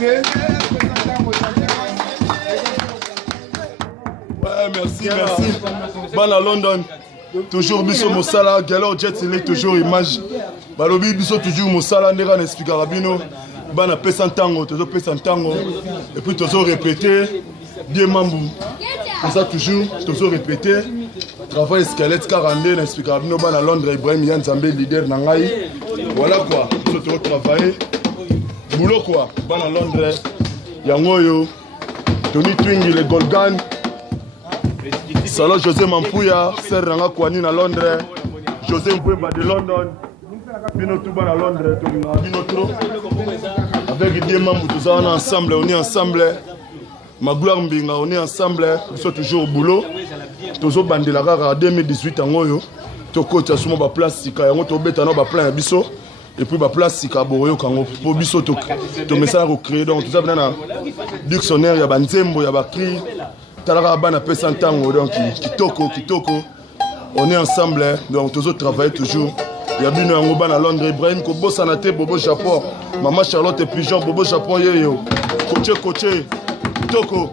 Ouais, merci. Bon à London. Toujours biso mosala, galère jet c'est toujours image. Balobi biso toujours mosala ndeka n'explique rabino. Bana pesa ntango, toujours pesa ntango. Et puis toujours répéter bien mambu. Comme ça toujours répéter. Travail squelette 42 n'explique rabino bana Londres Ibrahim Yann Zambé leader nangai. Voilà quoi, toujours travailler. Boulot quoi, bana Londres. Yangoyo, Tony Twingi le Golgan. Salon José Mampouya, Serranga Kwani à Londres, José Mpouemba de London, Bino Touba à Londres, Bino Tro. Avec des membres, tout ça, on est ensemble. Ma gloire Mbinga, on est ensemble. Nous sommes toujours au boulot. Toujours Bandela Rara 2018 en Oyo. Toko Tchasuma ba place Sika, on to beta no ba plan biso. Et puis ba place Sika Boroyo Kango po biso to message recréer donc tout ça dans dictionnaire ya banzembo ya ba cri. Talabana Pessantango, donc Kitoko. On est ensemble, donc tous autres travaillent toujours. Il y a bien un Ngoban à Londres, Ibrahim, Kobo Sanate, Bobo Japon, Maman Charlotte et Pigeon, Bobo Japon, Yo. Coach, Kitoko.